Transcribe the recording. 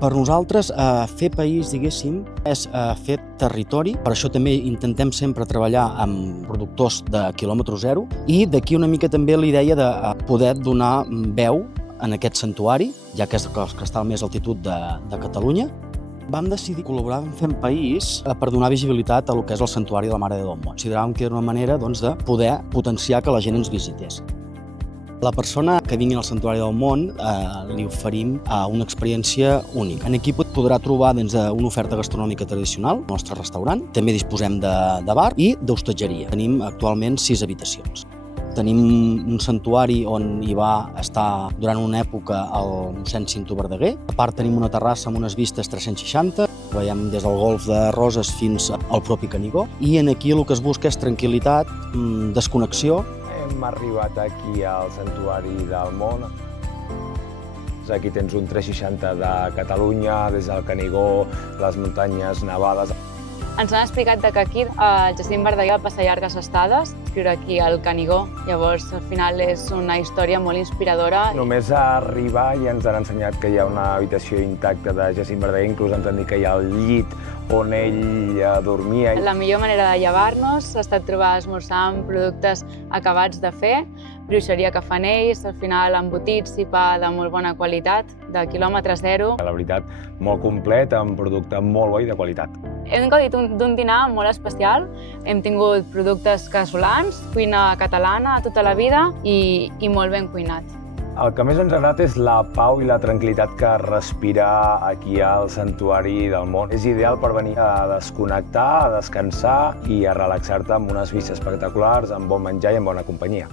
Per nosaltres, fer país, diguéssim, és fer territori. Per això també intentem sempre treballar amb productors de quilòmetre zero i d'aquí una mica també la idea de poder donar veu en aquest santuari, ja que és el que està a més altitud de Catalunya. Vam decidir col·laborar en Fem País per donar visibilitat a lo que és el Santuari de la Mare de Déu del Mont. Consideràvem que era una manera de poder potenciar que la gent ens visités. La persona que vingui al Santuari del Mont li oferim una experiència única. En aquí podrà trobar una oferta gastronòmica tradicional, al nostre restaurant. També disposem de bar i d'hostatgeria. Tenim actualment 6 habitacions. Tenim un santuari on hi va estar durant una època el mossèn Cinto Verdaguer. A part tenim una terrassa amb unes vistes 360. Veiem des del golf de Roses fins al propi Canigó. I aquí el que es busca és tranquil·litat, desconnexió. Hem arribat aquí al Santuari del Mont. Aquí tens un 360 de Catalunya, des del Canigó, les muntanyes nevades. Ens han explicat que aquí el Jacint Verdaguer va passar llargues estades, escriure aquí al Canigó. Llavors, al final és una història molt inspiradora. Només a arribar ja ens han ensenyat que hi ha una habitació intacta de Jacint Verdaguer, inclús ens han dit que hi ha el llit on ell dormia. La millor manera de llevar-nos ha estat trobar esmorzar amb productes acabats de fer, brioixeria que fan ells, al final embotits i pa de molt bona qualitat, de quilòmetre zero. La veritat, molt complet, amb producte molt bo i de qualitat. Hem gaudit d'un dinar molt especial. Hem tingut productes casolans, cuina catalana tota la vida i molt ben cuinat. El que més ens agrada és la pau i la tranquil·litat que respira aquí al Santuari del Mont. És ideal per venir a desconnectar, a descansar i a relaxar-te amb unes vistes espectaculars, amb bon menjar i amb bona companyia.